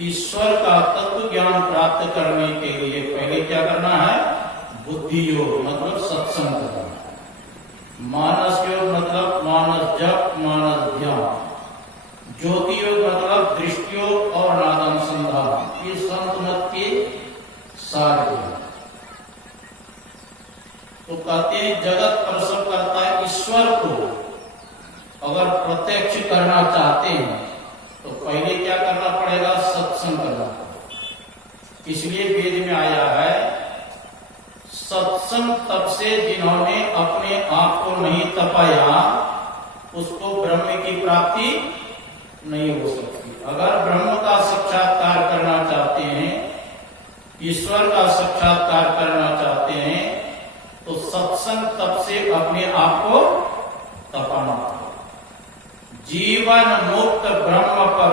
ईश्वर का का तत्व ज्ञान प्राप्त करने के लिए पहले क्या करना है? बुद्धि योग मतलब सत्संग करना। मानस योग मतलब मानस जप, मानस ध्यान। ज्योति योग मतलब दृष्टि योग और नादानुसंधान। ये संत मत के सारे। तो कहते हैं जगत प्रसव करता है ईश्वर को अगर प्रत्यक्ष करना चाहते हैं तो पहले क्या करना पड़ेगा? सत्संग करना पड़ेगा। इसलिए वेद में आया है सत्संग तब से जिन्होंने अपने आप को नहीं तपाया उसको ब्रह्म की प्राप्ति नहीं हो सकती। अगर ब्रह्म का साक्षात्कार करना चाहते हैं, ईश्वर का साक्षात्कार करना चाहते हैं तो सत्संग तब से अपने आप को तपाना पड़ेगा। जीवन मुक्त ब्रह्म पर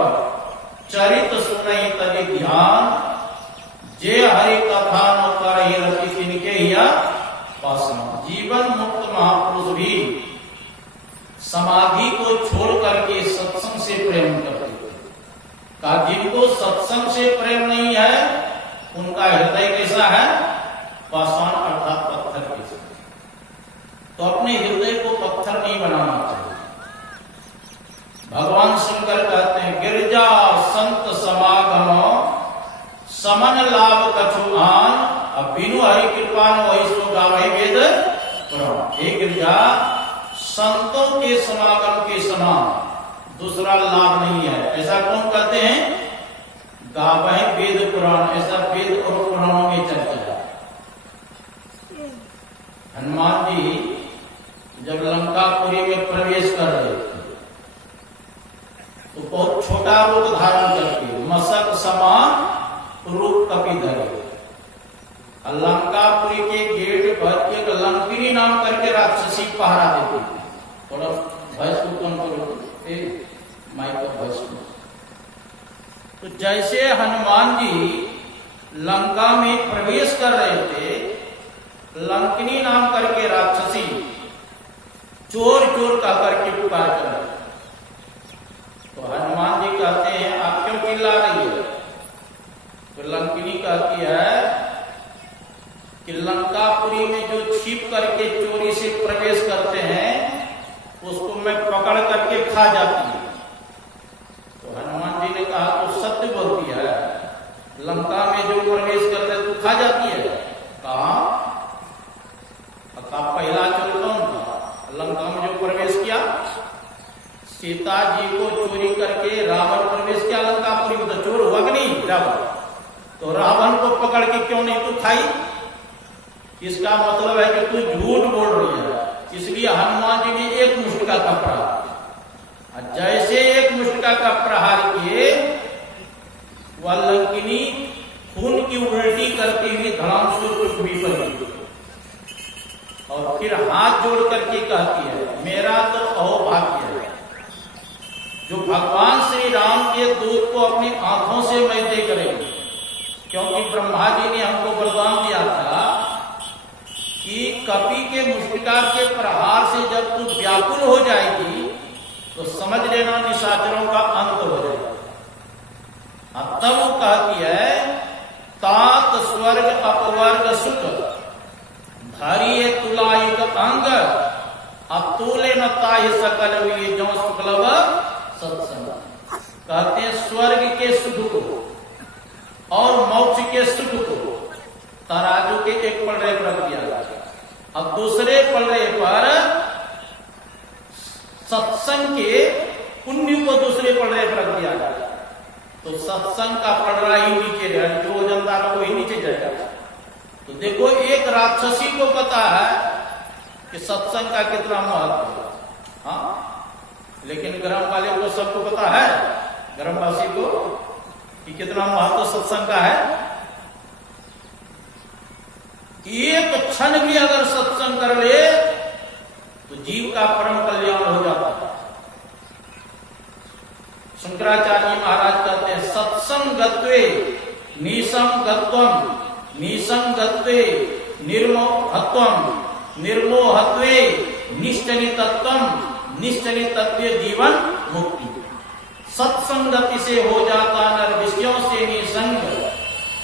चरित सुनई तनि ध्यान, जे हरि कथा न करहि रति तिनके हिया वासना। जीवन मुक्त महापुरुष भी समाधि को छोड़ करके सत्संग से प्रेम करते हैं। का जिनको सत्संग से प्रेम नहीं है उनका हृदय कैसा है? पाषाण अर्थात पत्थर कैसा। तो अपने हृदय को पत्थर नहीं बनाना चाहिए। भगवान शंकर कहते हैं गिरजा संत समागम समन लाभ कछुआन, अब बिनु हरि कृपा वही सो गावे वेद पुराण। हे गिरजा संतों के समागम के समान दूसरा लाभ नहीं है। ऐसा कौन कहते हैं? गावे वेद पुराण। ऐसा वेद और पुराणों में चर्चा है। हनुमान जी जब लंकापुरी में प्रवेश कर रहे थे तो बहुत छोटा रूप धारण करके मशक समान रूप कपिधर लंकापुरी के गेट पर एक लंकिनी नाम करके राक्षसी पहरा देती थी। थोड़ा भैंस को कम करो, माइक पर भैंस को। तो जैसे हनुमान जी लंका में प्रवेश कर रहे थे, लंकिनी नाम करके राक्षसी चोर चोर कह करके पुकार कर रहे। तो हनुमान जी कहते हैं आप क्यों चिल्ला रही है? तो लंकिनी कहती है कि लंकापुरी में जो छिप करके चोरी से प्रवेश करते हैं उसको मैं पकड़ करके खा जाती हूं। तो हनुमान जी ने कहा तो सत्य बोलती है, लंका में जो प्रवेश करते हैं तो खा जाती है। कहा पहला चोर कौन था? लंका में जो प्रवेश किया, सीता जी को चोरी करके रावण प्रवेश किया लंकापुरी में, तो चोर हुआ कि नहीं रावण? तो रावण को पकड़ के क्यों नहीं तू खाई? इसका मतलब है कि तू झूठ बोल रही है। इसलिए हनुमान जी ने एक मुष्टिका का प्रहार, जैसे एक मुष्टिका का प्रहार किए वह लंकिनी खून की उल्टी करते हुए धड़ाम से पृथ्वी पर गिरी और फिर हाथ जोड़ करके कहती है मेरा तो अहोभाग्य है जो भगवान श्री राम के दूत को अपनी आंखों से मैं देख रही हूं। क्योंकि ब्रह्मा जी ने हमको वरदान दिया था कि कपि के मुष्टिका के प्रहार से जब तू व्याकुल हो जाएगी तो समझ लेना निशाचरों का अंत हो जाएगा। तब वो कहती है तात स्वर्ग अपवर्ग सुख धारिये तुलायिक अंग अतुले न ताहि सकल वे जो शुक्लव सत्संग। कहते हैं स्वर्ग के सुख को और मोक्ष के सुख को तराजू के एक पलड़े पर रख दिया जाता, अब दूसरे पलड़े पर सत्संग के पुण्य को दूसरे पलड़े पर रख दिया जाता। तो सत्संग का पलड़ा ही नीचे रहेगा, जो वजनदार वो ही नीचे जाएगा। तो देखो एक राक्षसी को पता है कि सत्संग का कितना महत्व है, हाँ, लेकिन ग्राम वाले को सबको पता है, ग्रामवासी को, कि कितना महत्व सत्संग का है। एक क्षण भी अगर सत्संग कर ले तो जीव का परम कल्याण हो जाता है। शंकराचार्य महाराज कहते हैं सत्संगत्वे निसंगत्वम निसंगत्वे निर्मोहत्वम निर्मोहत्वे निश्चलितत्वम निश्चलितत्वे जीवन मुक्ति। सत्संगति से हो जाता नर विषयों से निसंग,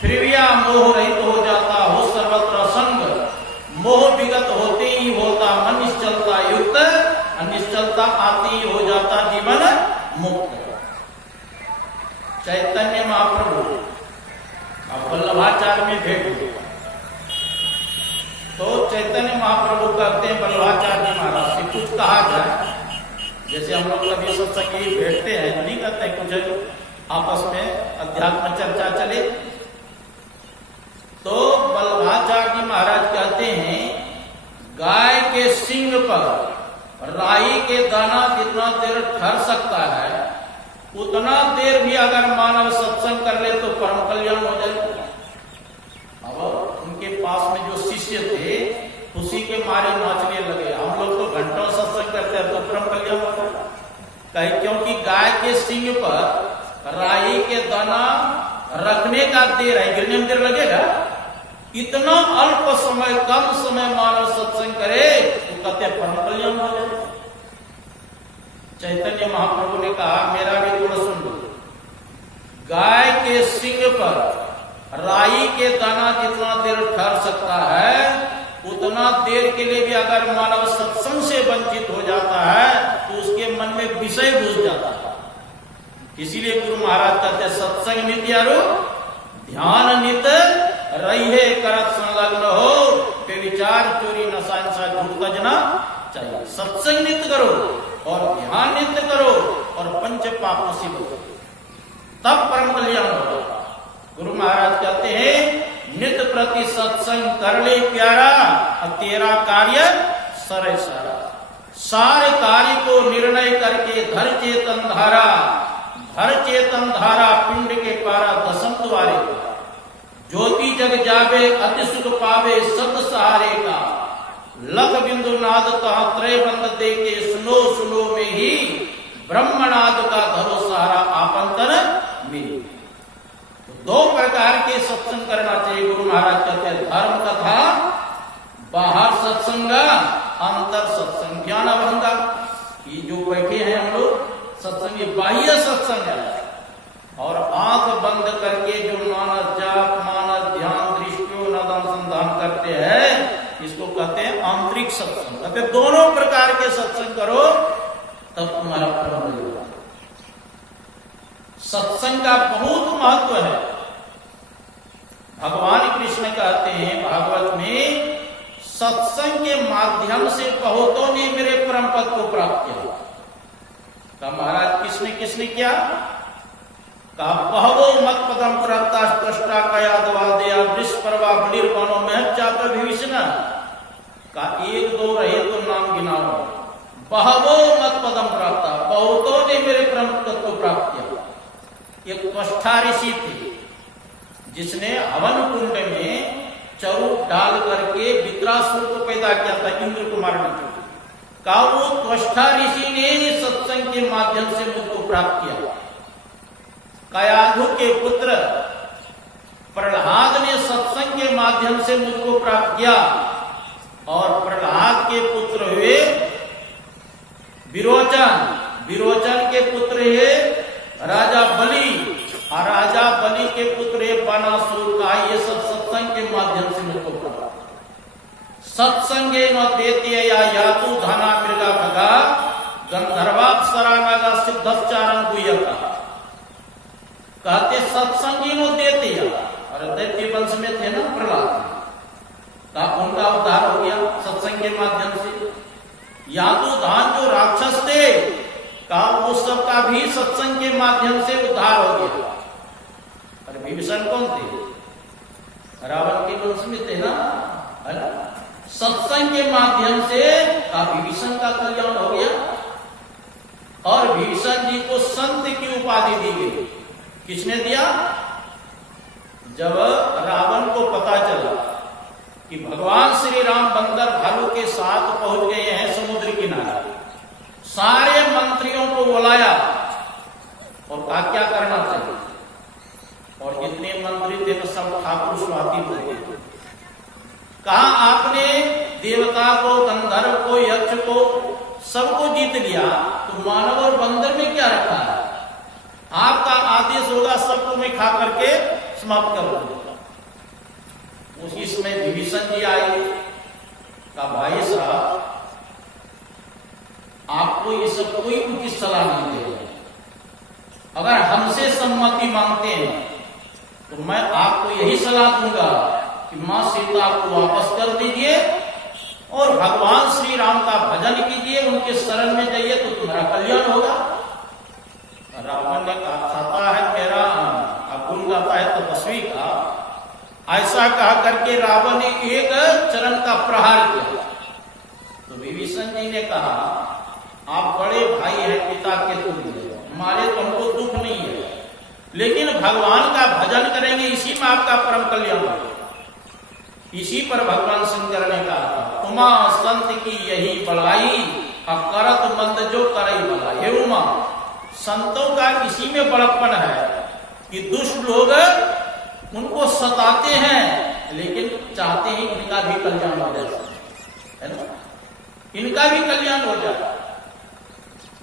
फिर भी मोह रहित हो जाता हो सर्वत्र संग। मोह विगत होते ही होता मन निश्चलता युक्त, निश्चलता आती ही हो जाता जीवन मुक्त। चैतन्य महाप्रभु अब वल्लभाचार्य में भेंट हुई तो चैतन्य महाप्रभु कहते हैं वल्लभाचार्य महाराज से कुछ कहा जाए। जैसे हम लोग कभी सत्संगी बैठते हैं नहीं कहते कुछ आपस में अध्यात्म चर्चा चले, तो वल्लभाचार्य महाराज कहते हैं गाय के सींग पर राई के दाना जितना देर ठहर सकता है उतना देर भी अगर मानव सत्संग कर ले तो परम कल्याण हो जाएगा। अब उनके पास में जो शिष्य थे उसी के मारे नाचने लगे, हम लोग तो घंटों सत्संग करते हैं तो परम कल्याण हो जाएगा। कहीं क्योंकि गाय के सींग पर राई के दाना रखने का देर है, गिरने में देर लगेगा। इतना अल्प समय कम समय मानव सत्संग करे तो कहते परम कल्याण हो जाएगा। चैतन्य महाप्रभु ने कहा मेरा भी थोड़ा सुन लो, गाय के सींग पर राई के दाना जितना देर ठहर सकता है उतना देर के लिए भी अगर मानव सत्संग से वंचित हो जाता है तो उसके मन में विषय घुस जाता है। इसीलिए गुरु महाराज कहते सत्संग नित्यारो ध्यान नित रही करत संलग्न हो पे विचार चोरी नशा झूठ तजना चाहिए। सत्संग नित्य करो और ध्यान नित्य करो और पंच पापों से बचो, तब परम कल्याण होगा। गुरु महाराज कहते हैं नित्य प्रति सत्संग कर ले प्यारा, तेरा कार्य सरे सारा। सारे कार्य को निर्णय करके धर चेतन धारा, धर चेतन धारा पिंड के पारा दसम द्वारे का। ज्योति जग जावे अति सुख पावे सत सहारे का। लख बिंदु नाद कहा त्रय बंद दे के सुनो सुनो में ही ब्रह्मनाद का धरो सहारा आपंतर में। तो दो प्रकार के सत्संग करना चाहिए। गुरु महाराज कहते हैं धर्म कथा बाहर सत्संग अंतर सत्संग ज्ञान अभंगा। ये जो बैठे हैं हम लोग सत्संग बाह्य सत्संग है और आंख बंद करके जो मानस जाप मानस ध्यान दृष्टियों नद अनुसंधान करते हैं इसको कहते हैं आंतरिक सत्संग। कहते दोनों प्रकार के सत्संग करो तब तुम्हारा परम होगा। सत्संग का बहुत महत्व है। भगवान कृष्ण कहते हैं भागवत में सत्संग के माध्यम से बहुतों ने मेरे परम पद को प्राप्त किया। का महाराज किसने किया? का बहवो मत पदम प्राप्ता स्पष्टा कया दवा दया वृष परवा निर्वाणों में चाकर विभीषण का एक दो रहे तो नाम गिनाओ। बहवो मत पदम प्राप्ता बहुतों ने मेरे परम पद को प्राप्त किया। एक त्वष्टा ऋषि थे जिसने हवन कुंड में चरु डाल करके वित्रासुर को पैदा किया था इंद्र को मारने के लिए। का वो त्वष्टा ऋषि ने सत्संग के माध्यम से मुझको प्राप्त किया। कयाधु के पुत्र प्रहलाद ने सत्संग के माध्यम से मुझको प्राप्त किया और प्रहलाद के पुत्र हुए विरोचन के पुत्र हुए राजा बलि और राजा बलि के पुत्र हुए बानासुर का। ये सब सत्संग के माध्यम से मुझको प्राप्त। सत्संगे न देते या तू धना मृगा खगा गंधर्वाप्सरा नागा सिद्धचारण गुह्यका। कहते सत्संगी नो देते और दैत्य वंश में थे ना प्रहलाद का, उनका उद्धार हो गया सत्संग के माध्यम से। या तो धान जो राक्षस थे का वो सब का भी सत्संग के माध्यम से उद्धार हो गया। और विभीषण कौन थे? रावण के वंश में थे ना। सत्संग के माध्यम से का विभीषण का कल्याण हो गया और विभीषण जी को संत की उपाधि दी गई। किसने दिया? जब रावण को पता चला कि भगवान श्री राम बंदर भालू के साथ पहुंच गए हैं समुद्र किनारे, सारे मंत्रियों को बुलाया और कहा क्या करना चाहिए। और जितने मंत्री थे सब ठाकुर स्वाति बोले। कहा आपने देवता को गंधर्व को यक्ष को सबको जीत लिया तो मानव और बंदर में क्या रखा है? आपका आदेश होगा सबको मैं खा करके समाप्त कर दूंगा। उसी समय विभीषण जी आए, कहा भाई साहब आपको ये सब कोई उचित सलाह नहीं देगा, अगर हमसे सम्मति मांगते हैं तो मैं आपको यही सलाह दूंगा कि मां सीता को वापस कर दीजिए और भगवान श्री राम का भजन कीजिए, उनके शरण में जाइए तो तुम्हारा कल्याण होगा। रावण ने कहा खाता है मेरा गुण गाता है तपस्वी का, ऐसा कहा करके रावण ने एक चरण का प्रहार किया। तो विभीषण जी ने कहा आप बड़े भाई हैं पिता के तुल्य, हमारे तुमको दुख नहीं है, लेकिन भगवान का भजन करेंगे इसी में आपका परम कल्याण होगा। इसी पर भगवान शंकर ने कहा तुमा संत की यही बड़ाई, करत मंद जो करई भला। हे उमा, संतों का इसी में बड़प्पन है कि दुष्ट लोग उनको सताते हैं लेकिन चाहते हैं इनका भी कल्याण हो जाए, है ना, इनका भी कल्याण हो जाए।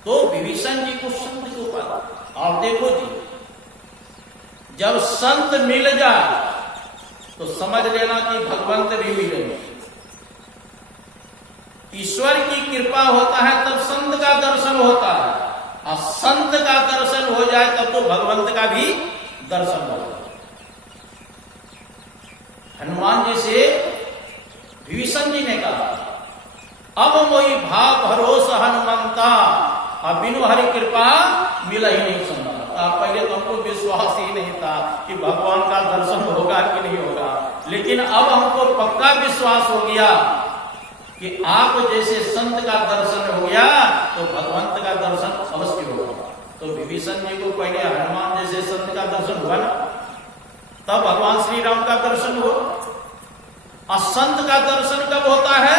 तो विभीषण जी को संत के ऊपर, और देखो जी जब संत मिल जाए तो समझ लेना कि भगवंत भी मिलेंगे। ईश्वर की कृपा होता है तब संत का दर्शन होता है, और संत का दर्शन हो जाए तब तो भगवंत का भी दर्शन हो जाए। हनुमान जी से विभीषण जी ने कहा अब मोई भाव भरोसा हनुमंता, अब बिनु हरि कृपा मिला ही नहीं संता। पहले तो हमको विश्वास ही नहीं था कि भगवान का दर्शन होगा कि नहीं होगा, लेकिन अब हमको पक्का विश्वास हो गया कि आप जैसे संत का दर्शन हो गया तो भगवंत का दर्शन अवश्य होगा। तो विभीषण जी को पहले हनुमान जैसे संत का दर्शन हुआ ना, तब भगवान श्री राम का दर्शन हुआ। और संत का दर्शन कब होता है?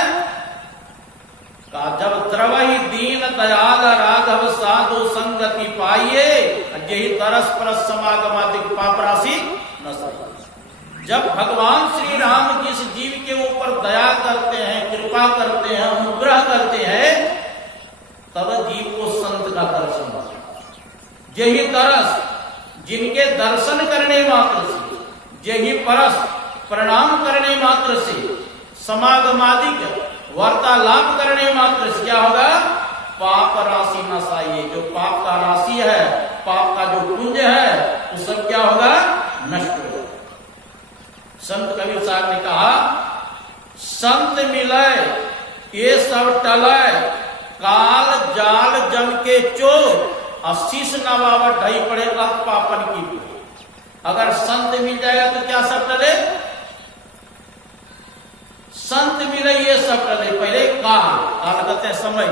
जब द्रवहि दीन दयाल राघव साधु संगति पाइये, यही तरस परस समागमादिक पापराशि न सही। जब भगवान श्री राम जिस जीव के ऊपर दया करते हैं, कृपा करते हैं, अनुग्रह करते हैं, तब जीव को संत का दर्शन होता है। यही तरस जिनके दर्शन करने मात्र से, यही परस प्रणाम करने मात्र से, समागमादिक वार्तालाप करने मात्र से क्या होगा? पाप राशि नशाइए। जो पाप का राशि है, पाप का जो पुंज है, वो सब क्या होगा? नष्ट हो जाएगा। संत कबीर साहब ने कहा संत मिले ये सब टले, काल जाल जम के चोर, शीश नवावट ढई पड़े अब पापन की। अगर संत मिल जाएगा तो क्या सब टले? संत मिले ये सब टले। पहले काल कहते हैं समय,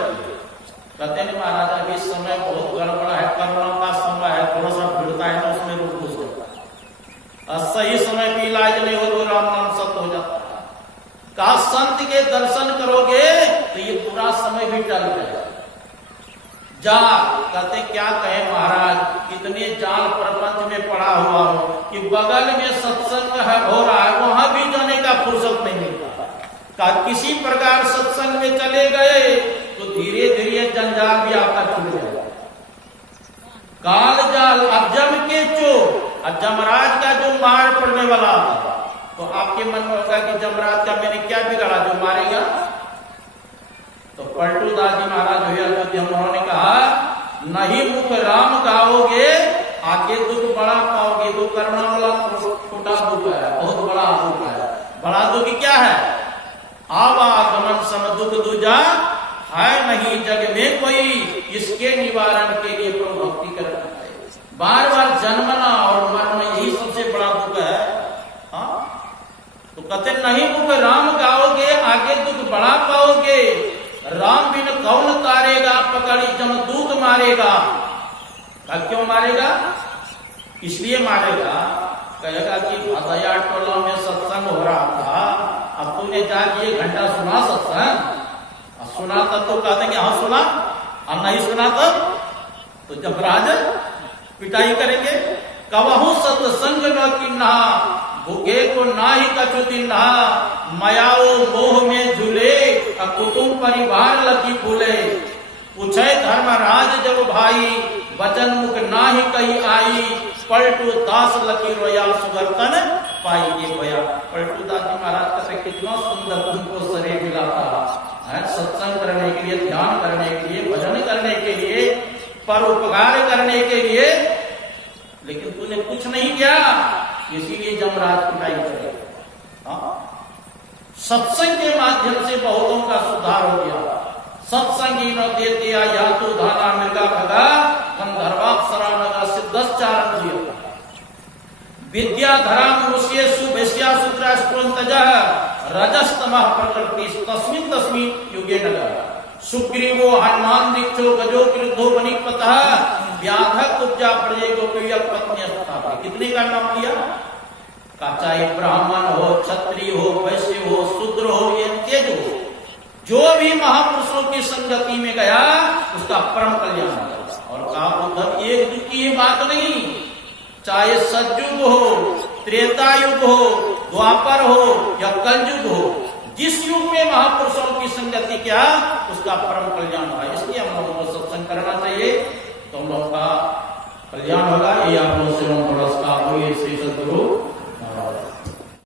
कहते हैं महाराज अभी समय बहुत गड़बड़ा है, कोरोना का समय है, थोड़ा सा भिड़ता है ना, उसमें रोक घुस जाता है, और सही समय पे इलाज नहीं हो तो राम नाम सत्य हो जाता है। कहा संत के दर्शन करोगे तो ये पूरा समय भी टल जाएगा। जाल कहते क्या कहे महाराज, कितने जाल प्रपंच में पड़ा हुआ हो कि बगल में सत्संग हो रहा है, वहां भी जाने का फुर्सत नहीं मिलता। किसी प्रकार सत्संग में चले गए तो धीरे धीरे जंजाल भी आपका छूट जाएगा। काल जाल अब जम के चोर, अब जमराज का जो मार पड़ने वाला था, तो आपके मन में होगा कि जमराज का मैंने क्या बिगाड़ा जो मारेगा? तो पलटू दास जी महाराज हुए अयोध्या, उन्होंने कहा नहीं मुख राम गाओगे आगे दुख बड़ा पाओगे। दुख करना वाला छोटा दुख है, बहुत बड़ा दुख है। बड़ा दुख क्या है? आवागमन सम दुख दूजा है नहीं जग में कोई, इसके निवारण के लिए प्रभु भक्ति करना है। बार बार जन्मना और मरना यही सबसे बड़ा दुख है। हाँ? तो कहते नहीं मुख राम गाओगे आगे दुख बड़ा पाओगे। राम बिन कौन तारेगा पकड़ी जमदूत मारेगा। क्यों मारेगा? इसलिए मारेगा, कहेगा कि भदया टोला में सत्संग हो रहा था, अब तूने जाके 1 घंटा सुना सत्संग, सुना तब तो कह देंगे हाँ सुना, और नहीं सुना तो जब राज पिटाई करेंगे। कबहू सत्संग न किन्हा भूखे को ना ही कछु दिन्हा, मयाओ मोह में झूले कुटुंब परिवार लकी फूले। पूछे धर्मराज जब भाई वचन मुख नाही कही आई, पलटू दास लकी रोया सुगर्तन पाई के भया। पलटू दास जी महाराज का कितना सुंदर तुमको शरीर मिला था, सत्संग करने के लिए, ध्यान करने के लिए, भजन करने के लिए, परोपकार करने के लिए, लेकिन तूने कुछ नहीं किया, इसीलिए जमराज पिटाई करे। सत्संग के माध्यम से बहुतों का सुधार हो गया। सत्संगी न देते या तो धाना मृगा भगा, गंधर्वाप्सरा नगा सिद्धश्चारण जियो। विद्याधरा मनुष्येषु वैश्यासु त्राष्ट्रवन्तजः, रजस्तमः प्रकृति तस्मिन् तस्मिन् युगे नगः। सुग्रीवो हनुमान दीक्षो गजो क्रुद्धो बनिकपतः, व्याधक उपजा प्रजे गोपीयक पत्न्यस्था। कितने का नाम लिया? चाहे ब्राह्मण हो, क्षत्रिय हो, वैश्य हो, शूद्र हो, ये तेज हो, जो भी महापुरुषों की संगति में गया उसका परम कल्याण होगा। और कहा उद्धव एक युग की बात नहीं, चाहे सतयुग हो, त्रेता युग हो, द्वापर हो या कलयुग हो, जिस युग में महापुरुषों की संगति किया उसका परम कल्याण होगा। इसलिए हम लोगों को सत्संग करना चाहिए, तो हम लोगों का कल्याण होगा। ये आप लोगों से पुरस्कार हुई श्री सद्गुरु